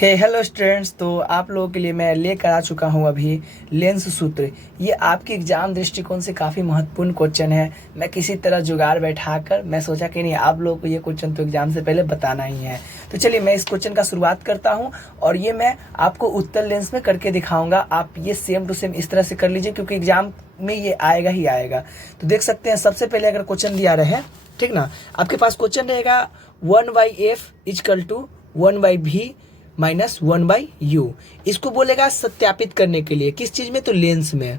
Hello students. तो आप लोगों के लिए मैं लेकर आ चुका हूं अभी लेंस सूत्र। ये आपके एग्जाम दृष्टिकोण से काफ़ी महत्वपूर्ण क्वेश्चन है। मैं किसी तरह जुगाड़ बैठाकर मैं सोचा कि नहीं, आप लोगों को ये क्वेश्चन तो एग्जाम से पहले बताना ही है। तो चलिए मैं इस क्वेश्चन का शुरुआत करता हूं और ये मैं आपको उत्तर लेंस में करके दिखाऊंगा। आप ये सेम टू सेम इस तरह से कर लीजिए क्योंकि एग्जाम में ये आएगा ही आएगा। तो देख सकते हैं, सबसे पहले अगर क्वेश्चन दिया रहे, ठीक ना, आपके पास क्वेश्चन रहेगा 1/f is equal to 1/v minus 1/u। इसको बोलेगा सत्यापित करने के लिए किस चीज में, तो लेंस में,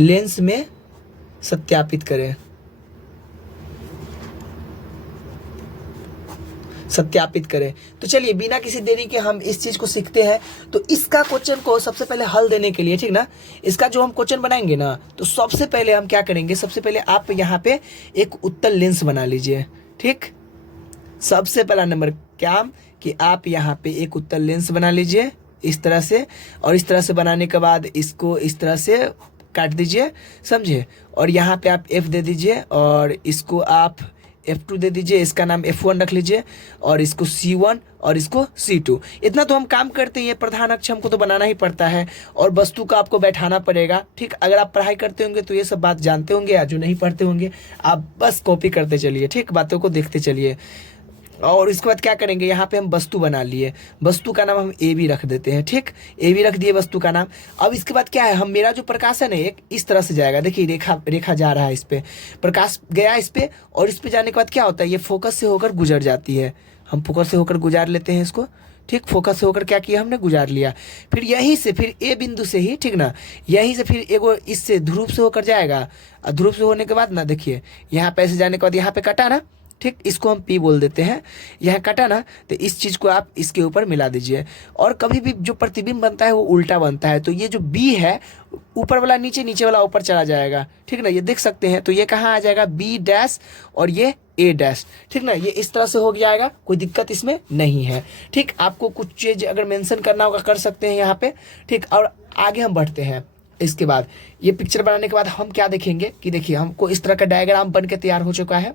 लेंस में सत्यापित करें, सत्यापित करें। तो चलिए बिना किसी देरी के हम इस चीज को सीखते हैं। तो इसका क्वेश्चन को सबसे पहले हल देने के लिए, ठीक ना, इसका जो हम क्वेश्चन बनाएंगे ना, तो सबसे पहले हम क्या करेंगे, सबसे पहले आप यहाँ पे एक उत्तल लेंस बना लीजिए। ठीक, सबसे पहला नंबर क्या कि आप यहाँ पे एक उत्तल लेंस बना लीजिए इस तरह से, और इस तरह से बनाने के बाद इसको इस तरह से काट दीजिए, समझे। और यहाँ पे आप f दे दीजिए और इसको आप f2 दे दीजिए, इसका नाम f1 रख लीजिए, और इसको c1 और इसको c2। इतना तो हम काम करते हैं, ये प्रधान अक्ष हमको तो बनाना ही पड़ता है और वस्तु का आपको बैठाना पड़ेगा। ठीक, अगर आप पढ़ाई करते होंगे तो ये सब बात जानते होंगे, या जो नहीं पढ़ते होंगे आप बस कॉपी करते चलिए, ठीक, बातों को देखते चलिए। और इसके बाद क्या करेंगे, यहाँ पे हम वस्तु बना लिए, वस्तु का नाम हम ए बी रख देते हैं। ठीक, ए बी रख दिए वस्तु का नाम। अब इसके बाद क्या है, हम मेरा जो प्रकाश है ना, एक इस तरह से जाएगा, देखिए रेखा रेखा जा रहा है, इस पे प्रकाश गया इस पे, और इस पे जाने के बाद क्या होता है, ये फोकस से होकर गुजर जाती है। हम फोकस से होकर गुजार लेते हैं इसको। ठीक, फोकस से होकर क्या किया हमने, गुजार लिया। फिर यहीं से, फिर ए बिंदु से ही, ठीक ना, यहीं से फिर एगो इससे ध्रुव से होकर जाएगा। ध्रुव से होने के बाद ना, देखिए यहाँ पे ऐसे जाने के बाद यहाँ पे कटा ना, ठीक, इसको हम P बोल देते हैं। यह कटा ना, तो इस चीज को आप इसके ऊपर मिला दीजिए। और कभी भी जो प्रतिबिंब बनता है वो उल्टा बनता है, तो ये जो B है, ऊपर वाला नीचे, नीचे वाला ऊपर चला जाएगा। ठीक ना, ये देख सकते हैं। तो ये कहाँ आ जाएगा, B डैश और ये A डैश। ठीक ना, ये इस तरह से हो जाएगा, कोई दिक्कत इसमें नहीं है। ठीक, आपको कुछ चीज अगर मेंशन करना होगा कर सकते हैं यहाँ पे। ठीक, और आगे हम बढ़ते हैं। इसके बाद ये पिक्चर बनाने के बाद हम क्या देखेंगे कि देखिए हमको इस तरह का डायग्राम बन के तैयार हो चुका है।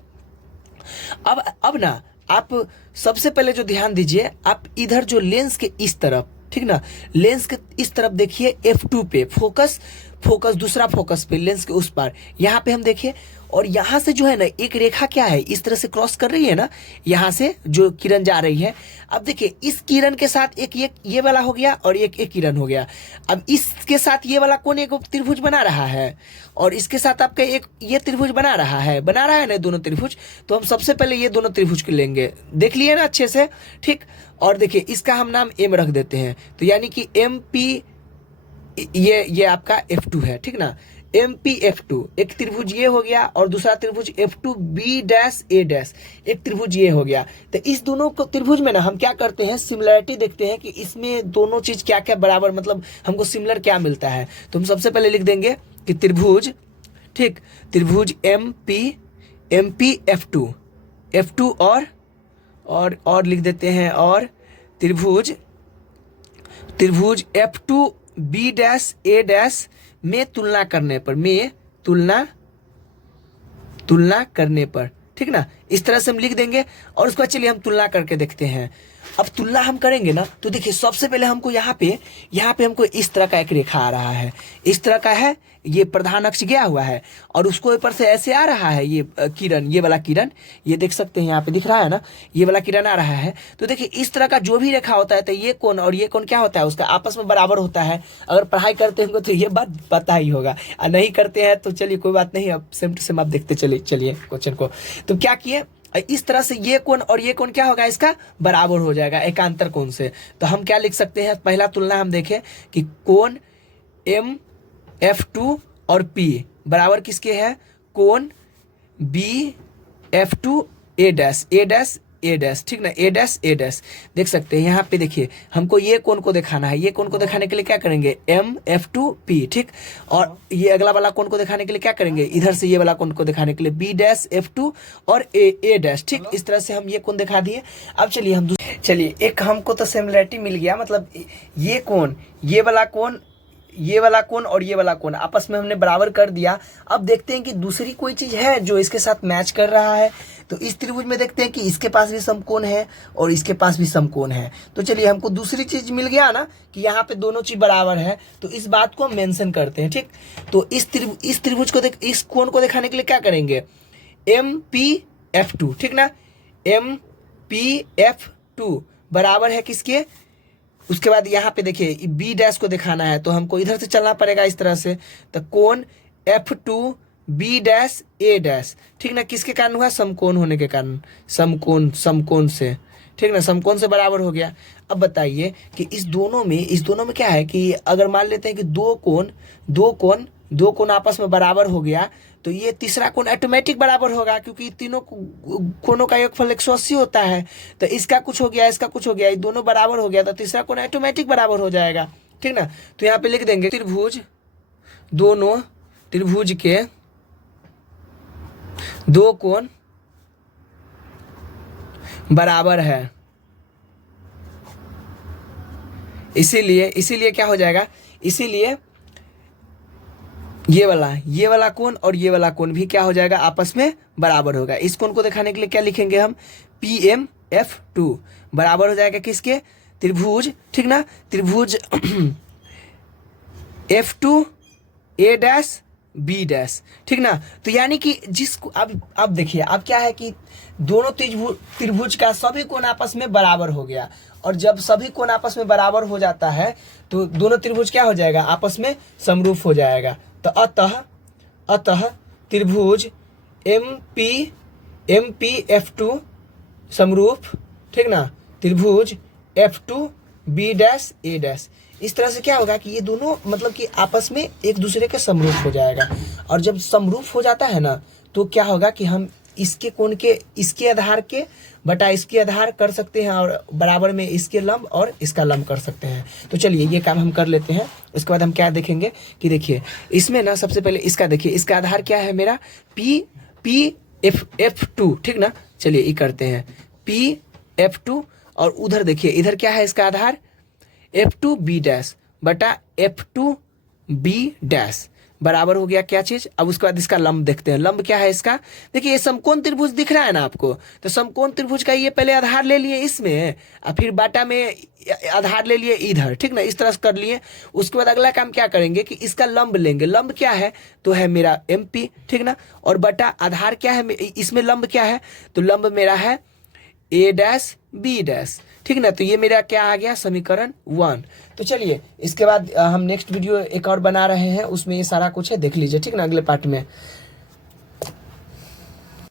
अब ना आप सबसे पहले जो ध्यान दीजिए, आप इधर जो लेंस के इस तरफ, ठीक ना, लेंस के इस तरफ देखिए f2 पे फोकस, फोकस दूसरा फोकस पे लेंस के उस पार, यहाँ पे हम देखिए। और यहाँ से जो है ना एक रेखा क्या है, इस तरह से क्रॉस कर रही है ना, यहाँ से जो किरण जा रही है। अब देखिए इस किरण के साथ एक ये वाला हो गया और एक किरण हो गया। अब इसके साथ ये वाला कौन एक त्रिभुज बना रहा है, और इसके साथ आपका एक ये त्रिभुज बना रहा है ना, दोनों त्रिभुज। तो हम सबसे पहले ये दोनों त्रिभुज के लेंगे, देख लिए ना अच्छे से। ठीक, और देखिए इसका हम नाम M रख देते हैं, तो यानी कि MP, ये आपका F2 है। ठीक ना, MP F2, एक त्रिभुज ये हो गया, और दूसरा त्रिभुज F2 B dash A dash, एक त्रिभुज ये हो गया। तो इस दोनों को त्रिभुज में ना हम क्या करते हैं, सिमिलरिटी देखते हैं कि इसमें दोनों चीज क्या क्या बराबर, मतलब हमको सिमिलर क्या मिलता है। तो हम सबसे पहले लिख देंगे कि त्रिभुज, ठीक, त्रिभुज MP F2 और लिख देते हैं, और त्रिभुज F2 B dash A dash में तुलना करने पर, तुलना करने पर, ठीक ना, इस तरह से हम लिख देंगे। और उसके बाद चलिए हम तुलना करके देखते हैं। अब तुलना हम करेंगे ना, तो देखिए सबसे पहले हमको यहाँ पे हमको इस तरह का एक रेखा आ रहा है, इस तरह का है, ये प्रधान अक्ष गया हुआ है, और उसको ऊपर से ऐसे आ रहा है ये किरण, ये वाला किरण, ये देख सकते हैं यहाँ पे दिख रहा है ना, ये वाला किरण आ रहा है। तो देखिए इस तरह का जो भी रेखा होता है, तो ये कोण और ये कोण क्या होता है, उसका आपस में बराबर होता है। अगर पढ़ाई करते होंगे तो ये बात पता ही होगा, और नहीं करते हैं तो चलिए कोई बात नहीं, अब सेम टू सेम आप देखते चलिए क्वेश्चन को। तो क्या किए, इस तरह से ये कोण और ये कोण क्या होगा, इसका बराबर हो जाएगा एकांतर कोण से। तो हम क्या लिख सकते हैं, पहला तुलना हम देखें कि कोण MF2 और P बराबर किसके है, कोण BF2 A डैश, ठीक ना, A डैश। देख सकते हैं यहाँ पे, देखिए हमको ये कोण को दिखाना है, ये कोण को दिखाने के लिए क्या करेंगे, MF2P, ठीक। और ये अगला वाला कोण को दिखाने के लिए क्या करेंगे, इधर से ये वाला कोण को दिखाने के लिए B डैश F2 और A डैश, ठीक। इस तरह से हम ये कोण दिखा दिए। अब चलिए हम चलिए एक हमको तो सिमिलरिटी मिल गया, मतलब ये कोण, ये वाला कोण, ये वाला कोण और ये वाला कोण आपस में हमने बराबर कर दिया। अब देखते हैं कि दूसरी कोई चीज है जो इसके साथ मैच कर रहा है। तो इस त्रिभुज में देखते हैं कि इसके पास भी समकोण है और इसके पास भी समकोण है। तो चलिए हमको दूसरी चीज मिल गया ना कि यहाँ पे दोनों चीज बराबर है, तो इस बात को हम मेंशन करते हैं। ठीक, तो इस त्रिभुज को इस कोण को दिखाने के लिए क्या करेंगे, MPF2, ठीक ना, MPF2 बराबर है किसके, उसके बाद यहाँ पे देखिए बी डैश को दिखाना है तो हमको इधर से चलना पड़ेगा इस तरह से। तो कोण F2 बी डैश ए डैश, ठीक ना, किसके कारण हुआ, समकोण होने के कारण, समकोण से, ठीक ना, समकोण से बराबर हो गया। अब बताइए कि इस दोनों में क्या है कि अगर मान लेते हैं कि दो कोण आपस में बराबर हो गया तो ये तीसरा कोण ऑटोमेटिक बराबर होगा, क्योंकि तीनों कोणों का योगफल 180 होता है। तो इसका कुछ हो गया, इसका कुछ हो गया, ये दोनों बराबर हो गया तो तीसरा कोण ऑटोमेटिक बराबर हो जाएगा, ठीक ना। तो यहाँ पे लिख देंगे दोनों त्रिभुज के दो कोण बराबर है, इसीलिए क्या हो जाएगा, इसीलिए ये वाला कोण और ये वाला कोण भी क्या हो जाएगा, आपस में बराबर होगा। इस कोण को दिखाने के लिए क्या लिखेंगे हम, PMF2 बराबर हो जाएगा किसके, त्रिभुज, ठीक ना, त्रिभुज F2 A dash B dash, ठीक ना। तो यानी कि जिसको अब देखिए, अब क्या है कि दोनों त्रिभुज का सभी कोण आपस में बराबर हो गया, और जब सभी कोण आपस में बराबर हो जाता है तो दोनों त्रिभुज क्या हो जाएगा, आपस में समरूप हो जाएगा। तो अतः त्रिभुज MPF2 समरूप, ठीक ना, त्रिभुज F2 B dash A dash, इस तरह से क्या होगा कि ये दोनों मतलब कि आपस में एक दूसरे के समरूप हो जाएगा। और जब समरूप हो जाता है ना तो क्या होगा कि हम इसके कोण के इसके आधार के बटा इसके आधार कर सकते हैं, और बराबर में इसके लंब और इसका लंब कर सकते हैं। तो चलिए ये काम हम कर लेते हैं। उसके बाद हम क्या देखेंगे कि देखिए इसमें ना सबसे पहले इसका देखिए, इसका आधार क्या है मेरा, PF2, ठीक ना। चलिए ये करते हैं PF2, और उधर देखिए इधर क्या है इसका आधार, F2 B डैश बटा F2 B डैश बराबर हो गया क्या चीज। अब उसके बाद इसका लंब देखते हैं, लंब क्या है इसका, देखिए ये समकोण त्रिभुज दिख रहा है ना आपको, तो समकोण त्रिभुज का ये पहले आधार ले लिए इसमें और फिर बाटा में आधार ले लिए इधर, ठीक ना, इस तरह से कर लिए। उसके बाद अगला काम क्या करेंगे कि इसका लंब लेंगे, लंब क्या है तो है मेरा MP, ठीक ना, और बटा आधार क्या है इसमें, लंब क्या है तो लंब मेरा है A डैश B डैश, ठीक ना। तो ये मेरा क्या आ गया, समीकरण 1। तो चलिए इसके बाद हम नेक्स्ट वीडियो एक और बना रहे हैं, उसमें ये सारा कुछ है, देख लीजिए, ठीक ना, अगले पार्ट में।